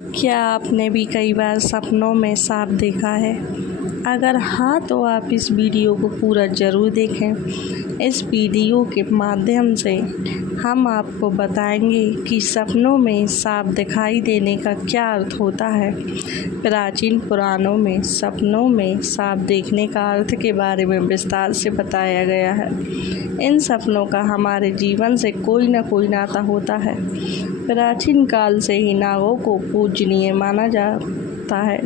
क्या आपने भी कई बार सपनों में सांप देखा है? अगर हाँ तो आप इस वीडियो को पूरा ज़रूर देखें। इस वीडियो के माध्यम से हम आपको बताएंगे कि सपनों में सांप दिखाई देने का क्या अर्थ होता है। प्राचीन पुराणों में सपनों में सांप देखने का अर्थ के बारे में विस्तार से बताया गया है। इन सपनों का हमारे जीवन से कोई न कोई नाता होता है। प्राचीन काल से ही नागों को पूजनीय माना जाता है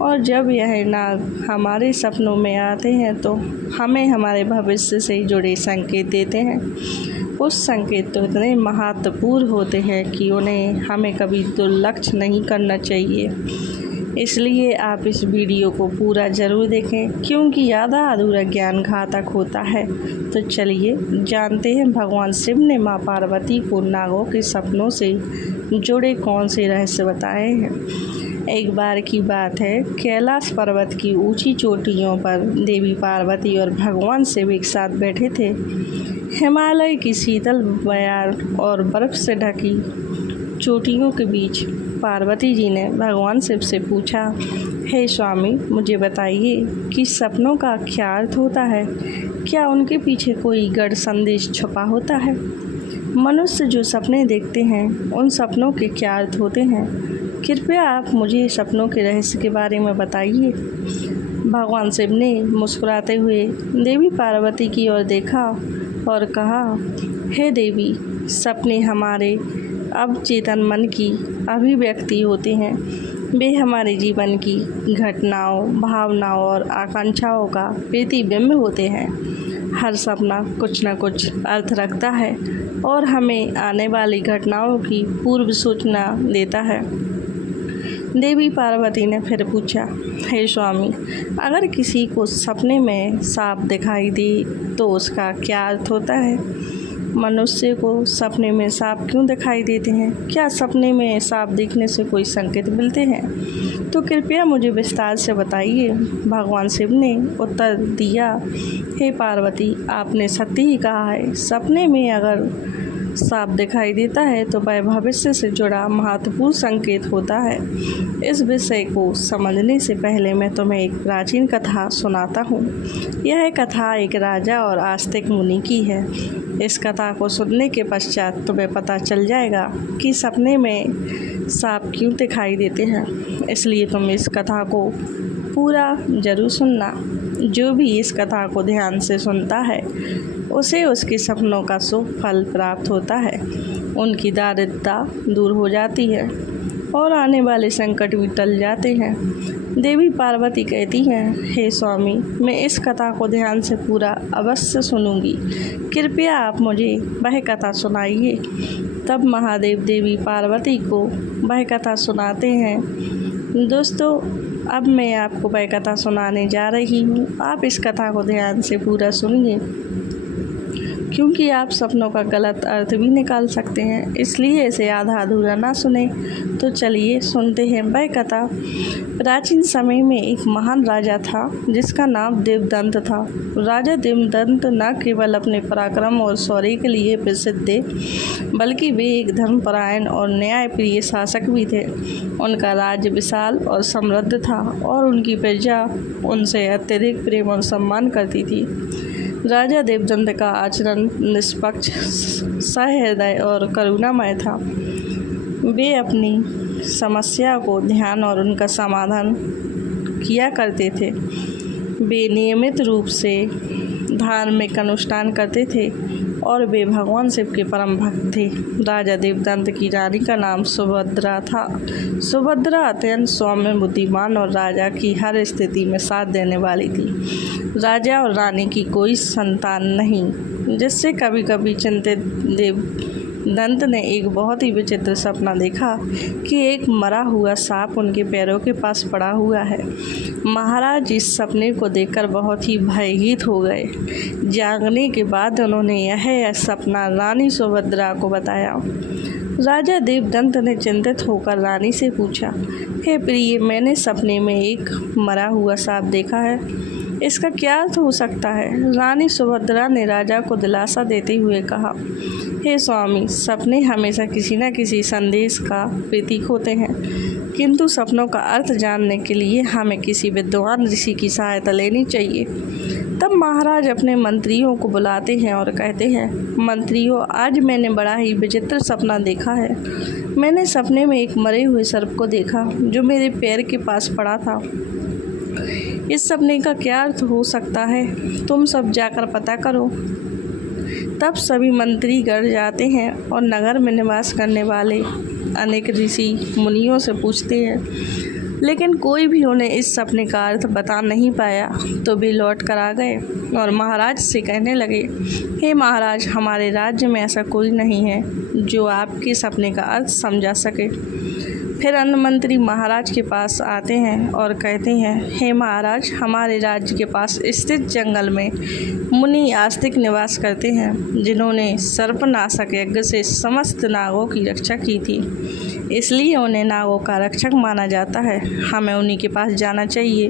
और जब यह नाग हमारे सपनों में आते हैं तो हमें हमारे भविष्य से जुड़े संकेत देते हैं। कुछ संकेत तो इतने महत्वपूर्ण होते हैं कि उन्हें हमें कभी दुर्लक्ष्य नहीं करना चाहिए। इसलिए आप इस वीडियो को पूरा ज़रूर देखें, क्योंकि आधा अधूरा ज्ञान घातक होता है। तो चलिए जानते हैं भगवान शिव ने माँ पार्वती को नागों के सपनों से जुड़े कौन से रहस्य बताए हैं। एक बार की बात है, कैलाश पर्वत की ऊंची चोटियों पर देवी पार्वती और भगवान शिव एक साथ बैठे थे। हिमालय की शीतल बयार और बर्फ से ढकी चोटियों के बीच पार्वती जी ने भगवान शिव से पूछा, हे स्वामी, मुझे बताइए कि सपनों का क्या अर्थ होता है? क्या उनके पीछे कोई गढ़ संदेश छुपा होता है? मनुष्य जो सपने देखते हैं उन सपनों के क्या अर्थ होते हैं? कृपया आप मुझे सपनों के रहस्य के बारे में बताइए। भगवान शिव ने मुस्कुराते हुए देवी पार्वती की ओर देखा और कहा, हे देवी, सपने हमारे अवचेतन मन की अभिव्यक्ति होते हैं। वे हमारे जीवन की घटनाओं, भावनाओं और आकांक्षाओं का प्रतिबिंब होते हैं। हर सपना कुछ न कुछ अर्थ रखता है और हमें आने वाली घटनाओं की पूर्व सूचना देता है। देवी पार्वती ने फिर पूछा, हे स्वामी, अगर किसी को सपने में सांप दिखाई दे तो उसका क्या अर्थ होता है? मनुष्य को सपने में सांप क्यों दिखाई देते हैं? क्या सपने में सांप देखने से कोई संकेत मिलते हैं? तो कृपया मुझे विस्तार से बताइए। भगवान शिव ने उत्तर दिया, हे पार्वती, आपने सत्य ही कहा है। सपने में अगर सांप दिखाई देता है तो वह भविष्य से जुड़ा महत्वपूर्ण संकेत होता है। इस विषय को समझने से पहले मैं तुम्हें एक प्राचीन कथा सुनाता हूँ। यह कथा एक राजा और आस्तिक मुनि की है। इस कथा को सुनने के पश्चात तुम्हें पता चल जाएगा कि सपने में सांप क्यों दिखाई देते हैं। इसलिए तुम इस कथा को पूरा जरूर सुनना। जो भी इस कथा को ध्यान से सुनता है उसे उसके सपनों का शुभ फल प्राप्त होता है। उनकी दारिद्रता दूर हो जाती है और आने वाले संकट भी टल जाते हैं। देवी पार्वती कहती हैं, हे स्वामी, मैं इस कथा को ध्यान से पूरा अवश्य सुनूंगी। कृपया आप मुझे वह कथा सुनाइए। तब महादेव देवी पार्वती को वह कथा सुनाते हैं। दोस्तों, अब मैं आपको वह कथा सुनाने जा रही हूँ। आप इस कथा को ध्यान से पूरा सुनिए, क्योंकि आप सपनों का गलत अर्थ भी निकाल सकते हैं। इसलिए इसे आधा अधूरा ना सुने। तो चलिए सुनते हैं वह कथा। प्राचीन समय में एक महान राजा था जिसका नाम देवदंत था। राजा देवदंत न केवल अपने पराक्रम और शौर्य के लिए प्रसिद्ध थे, बल्कि वे एक धर्मपरायण और न्यायप्रिय शासक भी थे। उनका राज्य विशाल और समृद्ध था और उनकी प्रजा उनसे अत्यधिक प्रेम और सम्मान करती थी। राजा देवदंत का आचरण निष्पक्ष, सहृदय और करुणामय था। वे अपनी समस्या को ध्यान और उनका समाधान किया करते थे। वे नियमित रूप से धार्मिक अनुष्ठान करते थे और वे भगवान शिव के परम भक्त थे। राजा देवदंत की रानी का नाम सुभद्रा था। सुभद्रा अत्यंत सौम्य, बुद्धिमान और राजा की हर स्थिति में साथ देने वाली थी। राजा और रानी की कोई संतान नहीं, जिससे कभी कभी चिंतित देवदंत ने एक बहुत ही विचित्र सपना देखा कि एक मरा हुआ सांप उनके पैरों के पास पड़ा हुआ है। महाराज इस सपने को देखकर बहुत ही भयभीत हो गए। जागने के बाद उन्होंने यह सपना रानी सुभद्रा को बताया। राजा देवदंत ने चिंतित होकर रानी से पूछा, हे प्रिय, मैंने सपने में एक मरा हुआ सांप देखा है। इसका क्या अर्थ हो सकता है? रानी सुभद्रा ने राजा को दिलासा देते हुए कहा, हे स्वामी, सपने हमेशा किसी न किसी संदेश का प्रतीक होते हैं। किंतु सपनों का अर्थ जानने के लिए हमें किसी विद्वान ऋषि की सहायता लेनी चाहिए। तब महाराज अपने मंत्रियों को बुलाते हैं और कहते हैं, मंत्रियों, आज मैंने बड़ा ही विचित्र सपना देखा है। मैंने सपने में एक मरे हुए सर्प को देखा जो मेरे पैर के पास पड़ा था। इस सपने का क्या अर्थ हो सकता है? तुम सब जाकर पता करो। तब सभी मंत्री गढ़ जाते हैं और नगर में निवास करने वाले अनेक ऋषि मुनियों से पूछते हैं, लेकिन कोई भी उन्हें इस सपने का अर्थ बता नहीं पाया। तो वे लौट कर आ गए और महाराज से कहने लगे, हे महाराज, हमारे राज्य में ऐसा कोई नहीं है जो आपके सपने का अर्थ समझा सके। फिर अन्य मंत्री महाराज के पास आते हैं और कहते हैं, हे महाराज, हमारे राज्य के पास स्थित जंगल में मुनि आस्तिक निवास करते हैं, जिन्होंने सर्पनाशक यज्ञ से समस्त नागों की रक्षा की थी, इसलिए उन्हें नागों का रक्षक माना जाता है। हमें उन्हीं के पास जाना चाहिए,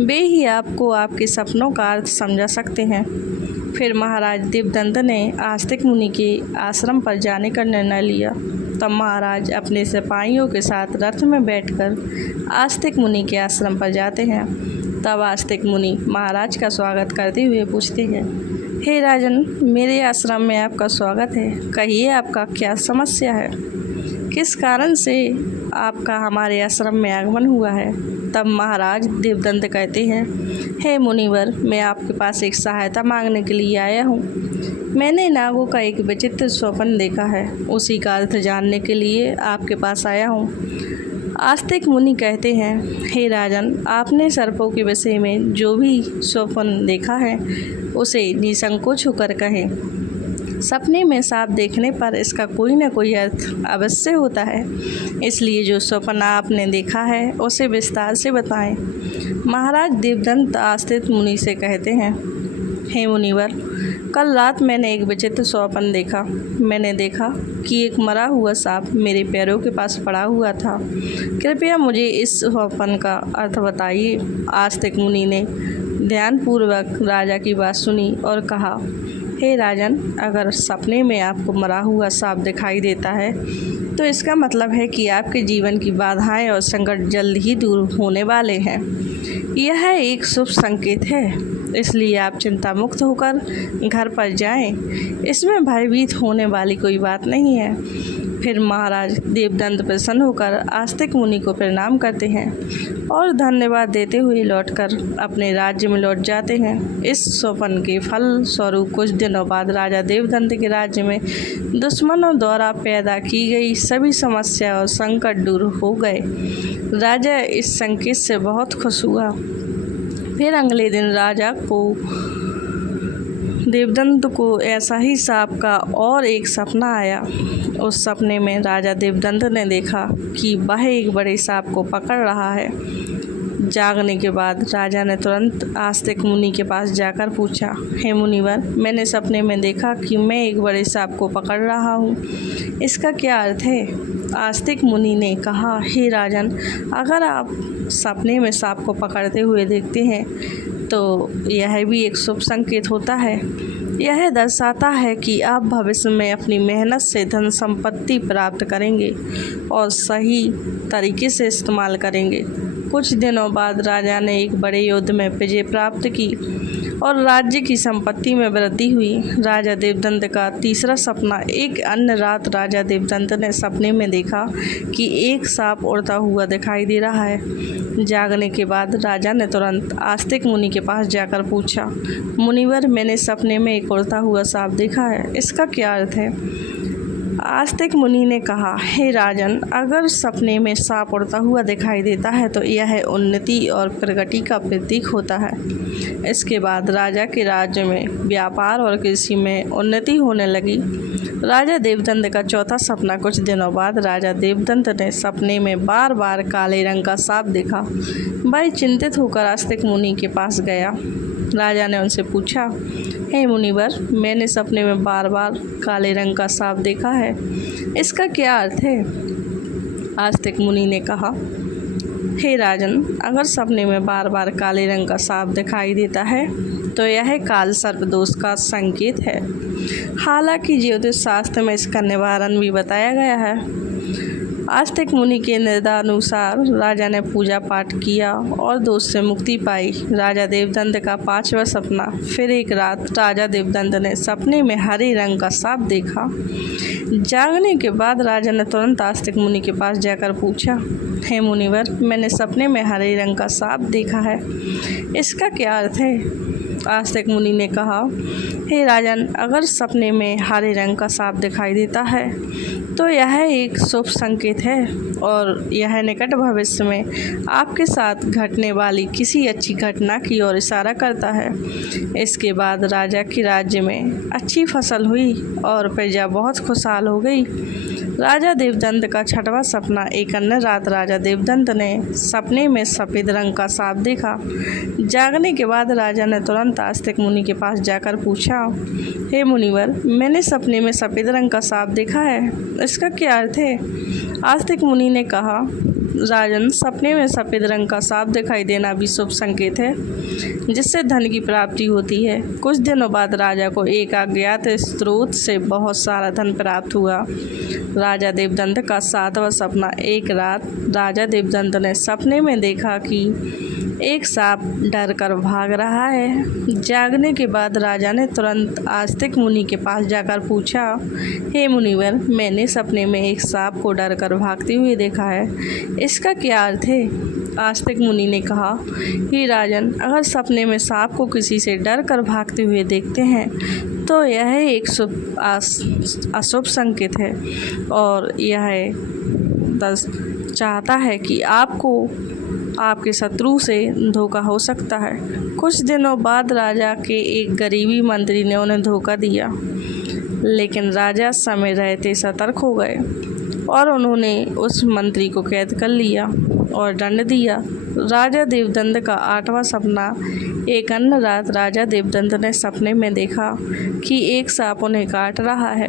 वे ही आपको आपके सपनों का अर्थ समझा सकते हैं। फिर महाराज देवदंत ने आस्तिक मुनि के आश्रम पर जाने का निर्णय लिया। तब महाराज अपने सिपाहियों के साथ रथ में बैठकर आस्तिक मुनि के आश्रम पर जाते हैं। तब आस्तिक मुनि महाराज का स्वागत करते हुए पूछते हैं, हे राजन, मेरे आश्रम में आपका स्वागत है। कहिए, आपका क्या समस्या है? किस कारण से आपका हमारे आश्रम में आगमन हुआ है? तब महाराज देवदंत कहते हैं, हे मुनिवर, मैं आपके पास एक सहायता मांगने के लिए आया हूँ। मैंने नागों का एक विचित्र स्वप्न देखा है, उसी का अर्थ जानने के लिए आपके पास आया हूँ। आस्तिक मुनि कहते हैं, हे राजन, आपने सर्पों के विषय में जो भी स्वप्न देखा है उसे निसंकोच होकर कहें। सपने में सांप देखने पर इसका कोई न कोई अर्थ अवश्य होता है, इसलिए जो स्वप्न आपने देखा है उसे विस्तार से बताएं। महाराज देवदंत आस्तिक मुनि से कहते हैं, हे मुनिवर, कल रात मैंने एक विचित्र स्वप्न देखा। मैंने देखा कि एक मरा हुआ सांप मेरे पैरों के पास पड़ा हुआ था। कृपया मुझे इस स्वप्न का अर्थ बताइए। आस्तिक मुनि ने ध्यानपूर्वक राजा की बात सुनी और कहा, हे राजन, अगर सपने में आपको मरा हुआ सांप दिखाई देता है तो इसका मतलब है कि आपके जीवन की बाधाएं और संकट जल्द ही दूर होने वाले हैं। यह एक शुभ संकेत है, इसलिए आप चिंता मुक्त होकर घर पर जाएं। इसमें भयभीत होने वाली कोई बात नहीं है। फिर महाराज देवदंत प्रसन्न होकर आस्तिक मुनि को प्रणाम करते हैं और धन्यवाद देते हुए लौटकर अपने राज्य में लौट जाते हैं। इस स्वप्न के फल स्वरूप कुछ दिनों बाद राजा देवदंत के राज्य में दुश्मनों द्वारा पैदा की गई सभी समस्या और संकट दूर हो गए। राजा इस संकेत से बहुत खुश हुआ। फिर अगले दिन राजा को देवदंत को ऐसा ही सांप का और एक सपना आया। उस सपने में राजा देवदंत ने देखा कि वह एक बड़े सांप को पकड़ रहा है। जागने के बाद राजा ने तुरंत आस्तिक मुनि के पास जाकर पूछा, हे मुनिवर, मैंने सपने में देखा कि मैं एक बड़े सांप को पकड़ रहा हूँ, इसका क्या अर्थ है? आस्तिक मुनि ने कहा, हे राजन, अगर आप सपने में सांप को पकड़ते हुए देखते हैं तो यह भी एक शुभ संकेत होता है। यह दर्शाता है कि आप भविष्य में अपनी मेहनत से धन संपत्ति प्राप्त करेंगे और सही तरीके से इस्तेमाल करेंगे। कुछ दिनों बाद राजा ने एक बड़े युद्ध में विजय प्राप्त की और राज्य की संपत्ति में वृद्धि हुई। राजा देवदंत का तीसरा सपना। एक अन्य रात राजा देवदंत ने सपने में देखा कि एक सांप उड़ता हुआ दिखाई दे रहा है। जागने के बाद राजा ने तुरंत आस्तिक मुनि के पास जाकर पूछा, मुनिवर, मैंने सपने में एक उड़ता हुआ सांप देखा है, इसका क्या अर्थ है? आस्तिक मुनि ने कहा, हे राजन, अगर सपने में सांप उड़ता हुआ दिखाई देता है तो यह उन्नति और प्रगति का प्रतीक होता है। इसके बाद राजा के राज्य में व्यापार और कृषि में उन्नति होने लगी। राजा देवदंत का चौथा सपना। कुछ दिनों बाद राजा देवदंत ने सपने में बार बार काले रंग का सांप देखा। वह चिंतित होकर आस्तिक मुनि के पास गया। राजा ने उनसे पूछा, हे मुनिवर, मैंने सपने में बार बार काले रंग का सांप देखा है, इसका क्या अर्थ है? आस्तिक मुनि ने कहा, हे राजन, अगर सपने में बार बार काले रंग का सांप दिखाई देता है तो यह काल सर्प दोष का संकेत है। हालांकि ज्योतिष शास्त्र में इसका निवारण भी बताया गया है। आस्तिक मुनि के निर्देशानुसार राजा ने पूजा पाठ किया और दोष से मुक्ति पाई। राजा देवदंत का 5वां सपना। फिर एक रात राजा देवदंत ने सपने में हरे रंग का सांप देखा। जागने के बाद राजा ने तुरंत आस्तिक मुनि के पास जाकर पूछा, हे मुनिवर, मैंने सपने में हरे रंग का सांप देखा है, इसका क्या अर्थ है? आस्तिक मुनि ने कहा, हे राजन, अगर सपने में हरे रंग का सांप दिखाई देता है तो यह एक शुभ संकेत है और यह निकट भविष्य में आपके साथ घटने वाली किसी अच्छी घटना की ओर इशारा करता है। इसके बाद राजा के राज्य में अच्छी फसल हुई और प्रजा बहुत खुशहाल हो गई। राजा देवदंत का 6वां सपना। एक अन्य रात राजा देवदंत ने सपने में सफ़ेद रंग का सांप देखा। जागने के बाद राजा ने तुरंत आस्तिक मुनि के पास जाकर पूछा, हे मुनिवर, मैंने सपने में सफ़ेद रंग का सांप देखा है, इसका क्या अर्थ है? आस्तिक मुनि ने कहा, राजन, सपने में सफ़ेद रंग का सांप दिखाई देना भी शुभ संकेत है, जिससे धन की प्राप्ति होती है। कुछ दिनों बाद राजा को एक अज्ञात स्रोत से बहुत सारा धन प्राप्त हुआ। राजा देवदंत का 7वां सपना। एक रात राजा देवदंत ने सपने में देखा कि एक सांप डर कर भाग रहा है। जागने के बाद राजा ने तुरंत आस्तिक मुनि के पास जाकर पूछा, हे मुनिवर, मैंने सपने में एक सांप को डर कर भागते हुए देखा है, इसका क्या अर्थ है? आस्तिक मुनि ने कहा, हे राजन, अगर सपने में सांप को किसी से डर कर भागते हुए देखते हैं तो यह एक अशुभ संकेत है और यह चाहता है कि आपको आपके शत्रु से धोखा हो सकता है। कुछ दिनों बाद राजा के एक गरीबी मंत्री ने उन्हें धोखा दिया, लेकिन राजा समय रहते सतर्क हो गए और उन्होंने उस मंत्री को कैद कर लिया और दंड दिया। राजा देवदंत का 8वां सपना। एक अन्य रात राजा देवदंत ने सपने में देखा कि एक सांप उन्हें काट रहा है।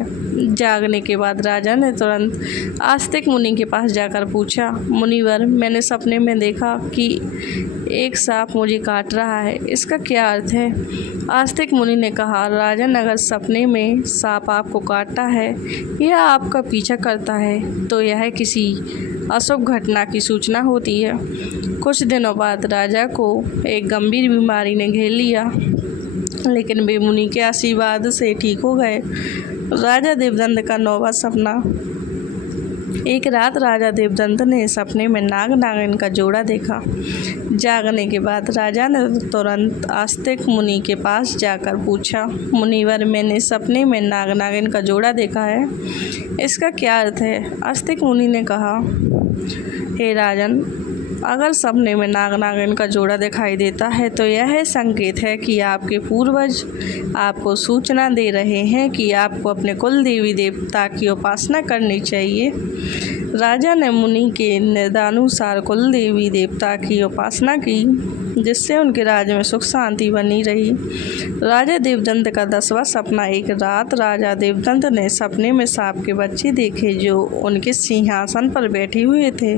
जागने के बाद राजा ने तुरंत आस्तिक मुनि के पास जाकर पूछा, मुनिवर, मैंने सपने में देखा कि एक सांप मुझे काट रहा है, इसका क्या अर्थ है? आस्तिक मुनि ने कहा, राजन, अगर सपने में सांप आपको काटता है या आपका पीछा करता है तो यह किसी अशुभ घटना की सूचना होती है। कुछ दिनों बाद राजा को एक गंभीर बीमारी ने घेर लिया, लेकिन वे मुनि के आशीर्वाद से ठीक हो गए। राजा देवदंत का 9वां सपना। एक रात राजा देवदंत ने सपने में नाग नागिन का जोड़ा देखा। जागने के बाद राजा ने तुरंत आस्तिक मुनि के पास जाकर पूछा, मुनिवर, मैंने सपने में नाग नागिन का जोड़ा देखा है, इसका क्या अर्थ है? आस्तिक मुनि ने कहा, हे राजन, अगर सपने में नाग नागिन का जोड़ा दिखाई देता है तो यह संकेत है कि आपके पूर्वज आपको सूचना दे रहे हैं कि आपको अपने कुल देवी देवता की उपासना करनी चाहिए। राजा ने मुनि के निर्देशानुसार कुल देवी देवता की उपासना की, जिससे उनके राज्य में सुख शांति बनी रही। राजा देवदंत का 10वां सपना। एक रात राजा देवदंत ने सपने में सांप के बच्चे देखे जो उनके सिंहासन पर बैठे हुए थे।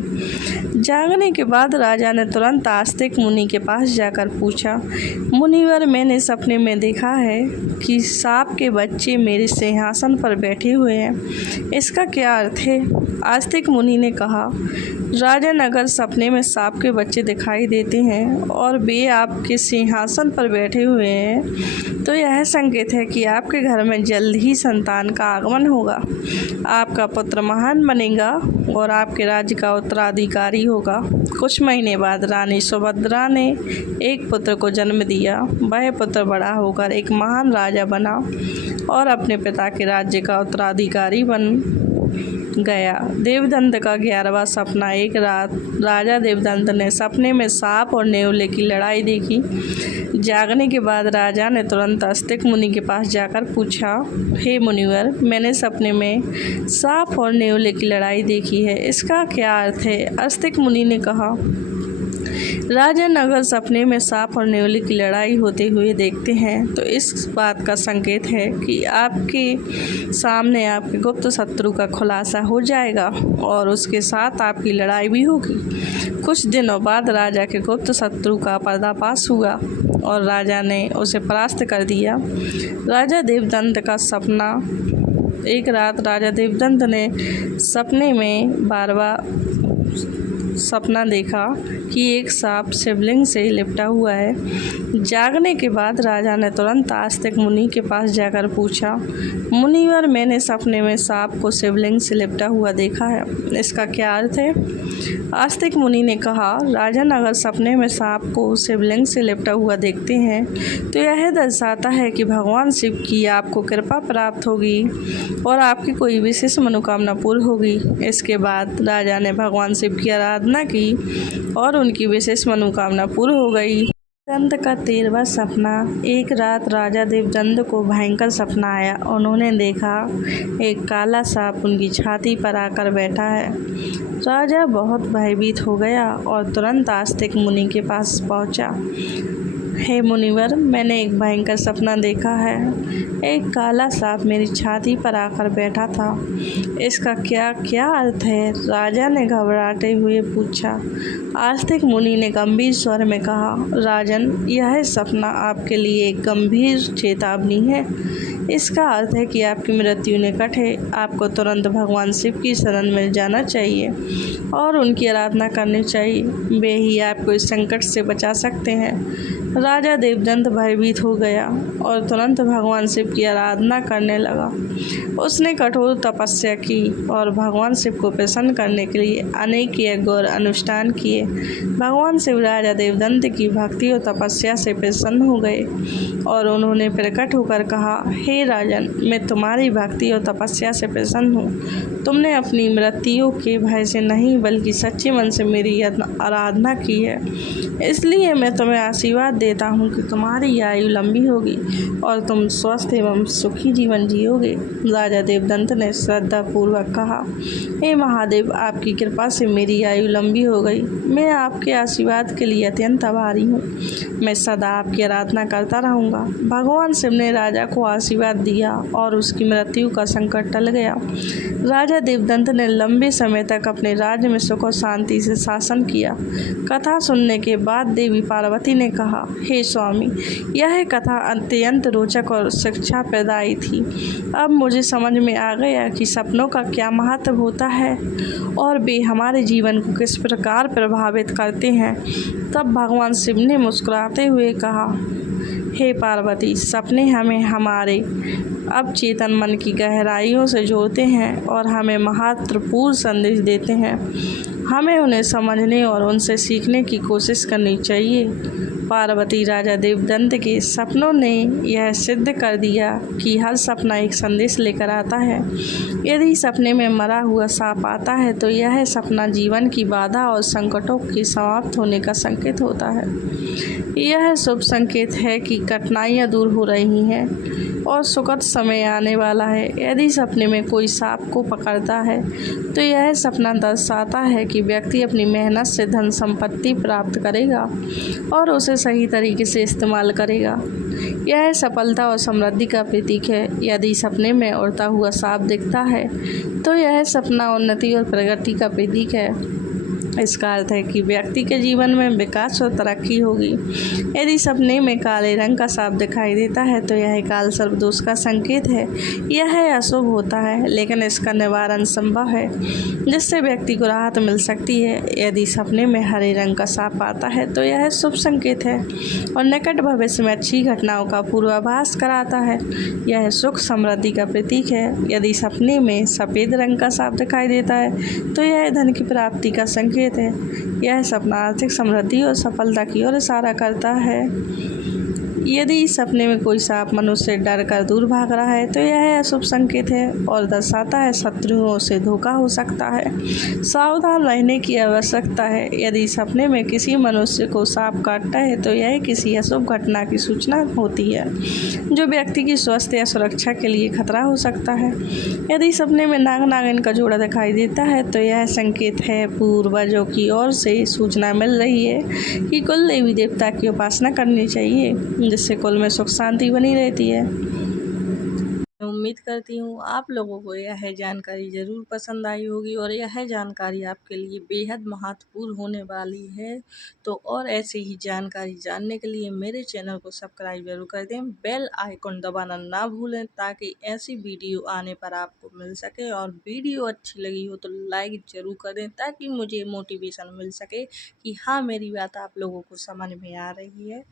जागने के बाद राजा ने तुरंत आस्तिक मुनि के पास जाकर पूछा, मुनिवर, मैंने सपने में देखा है कि सांप के बच्चे मेरे सिंहासन पर बैठे हुए हैं, इसका क्या अर्थ है? आस्तिक मुनि ने कहा, राजन, अगर सपने में सांप के बच्चे दिखाई देते हैं और वे आपके सिंहासन पर बैठे हुए हैं तो यह संकेत है कि आपके घर में जल्द ही संतान का आगमन होगा। आपका पुत्र महान बनेगा और आपके राज्य का उत्तराधिकारी होगा। कुछ महीने बाद रानी सुभद्रा ने एक पुत्र को जन्म दिया। वह पुत्र बड़ा होकर एक महान राजा बना और अपने पिता के राज्य का उत्तराधिकारी बन गया। देवदंत का 11वां सपना। एक रात राजा देवदंत ने सपने में सांप और नेवले की लड़ाई देखी। जागने के बाद राजा ने तुरंत आस्तिक मुनि के पास जाकर पूछा, हे मुनिवर, मैंने सपने में सांप और नेवले की लड़ाई देखी है, इसका क्या अर्थ है? आस्तिक मुनि ने कहा, राजन, अगर सपने में सांप और नेवले की लड़ाई होते हुए देखते हैं तो इस बात का संकेत है कि आपके सामने आपके गुप्त शत्रु का खुलासा हो जाएगा और उसके साथ आपकी लड़ाई भी होगी। कुछ दिनों बाद राजा के गुप्त शत्रु का पर्दाफाश हुआ और राजा ने उसे परास्त कर दिया। राजा देवदंत का सपना। एक रात राजा देवदत्त ने सपने में बार बार सपना देखा कि एक सांप शिवलिंग से लिपटा हुआ है। जागने के बाद राजा ने तुरंत आस्तिक मुनि के पास जाकर पूछा, मुनिवर, मैंने सपने में सांप को शिवलिंग से लिपटा हुआ देखा है, इसका क्या अर्थ है? आस्तिक मुनि ने कहा, राजन, अगर सपने में सांप को शिवलिंग से लिपटा हुआ देखते हैं तो यह दर्शाता है कि भगवान शिव की आपको कृपा प्राप्त होगी और आपकी कोई विशेष मनोकामना पूर्ण होगी। इसके बाद राजा ने भगवान शिव की आराधना की और उनकी विशेष मनोकामना पूर्ण हो गई। देवदत्त का 13वां सपना। एक रात राजा देवदत्त को भयंकर सपना आया। उन्होंने देखा एक काला सांप उनकी छाती पर आकर बैठा है। राजा बहुत भयभीत हो गया और तुरंत आस्तिक मुनि के पास पहुंचा। हे मुनिवर, मैंने एक भयंकर सपना देखा है। एक काला सांप मेरी छाती पर आकर बैठा था, इसका क्या अर्थ है? राजा ने घबराते हुए पूछा। आस्तिक मुनि ने गंभीर स्वर में कहा, राजन, यह सपना आपके लिए एक गंभीर चेतावनी है। इसका अर्थ है कि आपकी मृत्यु निकट है। आपको तुरंत भगवान शिव की शरण में जाना चाहिए और उनकी आराधना करनी चाहिए। वे ही आपको इस संकट से बचा सकते हैं। राजा देवदत्त भयभीत हो गया और तुरंत भगवान शिव की आराधना करने लगा। उसने कठोर तपस्या की और भगवान शिव को प्रसन्न करने के लिए अनेक यज्ञ और अनुष्ठान किए। भगवान शिव राजा देवदत्त की भक्ति और तपस्या से प्रसन्न हो गए और उन्होंने प्रकट होकर कहा, हे राजन, मैं तुम्हारी भक्ति और तपस्या से प्रसन्न हूँ। तुमने अपनी मृत्यु के भय से नहीं बल्कि सच्चे मन से मेरी आराधना की है, इसलिए मैं तुम्हें आशीर्वाद देता हूँ कि तुम्हारी आयु लंबी होगी और तुम स्वस्थ एवं सुखी जीवन जियोगे। राजा देवदत्त ने श्रद्धापूर्वक कहा, हे महादेव, आपकी कृपा से मेरी आयु लंबी हो गई। मैं आपके आशीर्वाद के लिए अत्यंत आभारी हूँ। मैं सदा आपकी आराधना करता रहूँगा। भगवान शिव ने राजा को आशीर्वाद दिया और उसकी मृत्यु का संकट टल गया। राजा देवदत्त ने लंबे समय तक अपने राज्य में सुख और शांति से शासन किया। कथा सुनने के बाद देवी पार्वती ने कहा, हे स्वामी, यह कथा अत्यंत रोचक और शिक्षा प्रदायी थी। अब मुझे समझ में आ गया कि सपनों का क्या महत्व होता है और वे हमारे जीवन को किस प्रकार प्रभावित करते हैं। तब भगवान शिव ने मुस्कुराते हुए कहा, हे पार्वती, सपने हमें हमारे अवचेतन मन की गहराइयों से जोड़ते हैं और हमें महत्वपूर्ण संदेश देते हैं। हमें उन्हें समझने और उनसे सीखने की कोशिश करनी चाहिए। पार्वती, राजा देवदत्त के सपनों ने यह सिद्ध कर दिया कि हर सपना एक संदेश लेकर आता है। यदि सपने में मरा हुआ सांप आता है तो यह सपना जीवन की बाधा और संकटों के समाप्त होने का संकेत होता है। यह शुभ संकेत है कि कठिनाइयाँ दूर हो रही हैं और सुखद समय आने वाला है। यदि सपने में कोई सांप को पकड़ता है तो यह सपना दर्शाता है कि व्यक्ति अपनी मेहनत से धन संपत्ति प्राप्त करेगा और उसे सही तरीके से इस्तेमाल करेगा। यह सफलता और समृद्धि का प्रतीक है। यदि सपने में उड़ता हुआ सांप दिखता है तो यह सपना उन्नति और प्रगति का प्रतीक है। इसका अर्थ है कि व्यक्ति के जीवन में विकास और तरक्की होगी। यदि सपने में काले रंग का सांप दिखाई देता है तो यह काल सर्प दोष का संकेत है। यह अशुभ होता है, लेकिन इसका निवारण संभव है, जिससे व्यक्ति को राहत मिल सकती है। यदि सपने में हरे रंग का सांप आता है तो यह शुभ संकेत है और निकट भविष्य में अच्छी घटनाओं का पूर्वाभास कराता है। यह सुख समृद्धि का प्रतीक है। यदि सपने में सफ़ेद रंग का सांप दिखाई देता है तो यह धन की प्राप्ति का संकेत है। यह सपना आर्थिक समृद्धि और सफलता की ओर इशारा करता है। यदि सपने में कोई सांप मनुष्य से डर कर दूर भाग रहा है तो यह अशुभ संकेत है और दर्शाता है शत्रुओं से धोखा हो सकता है। सावधान रहने की आवश्यकता है। यदि सपने में किसी मनुष्य को सांप काटता है तो यह किसी अशुभ घटना की सूचना होती है, जो व्यक्ति की स्वास्थ्य या सुरक्षा के लिए खतरा हो सकता है। यदि सपने में नाग नागिन का जोड़ा दिखाई देता है तो यह संकेत है पूर्वजों की ओर से सूचना मिल रही है कि कुल देवी देवता की उपासना करनी चाहिए, जिससे कुल में सुख शांति बनी रहती है। उम्मीद करती हूँ आप लोगों को यह जानकारी ज़रूर पसंद आई होगी और यह जानकारी आपके लिए बेहद महत्वपूर्ण होने वाली है। तो और ऐसी ही जानकारी जानने के लिए मेरे चैनल को सब्सक्राइब जरूर कर दें, बेल आइकन दबाना ना भूलें ताकि ऐसी वीडियो आने पर आपको मिल सके। और वीडियो अच्छी लगी हो तो लाइक ज़रूर कर दें ताकि मुझे मोटिवेशन मिल सके कि हाँ, मेरी बात आप लोगों को समझ में आ रही है।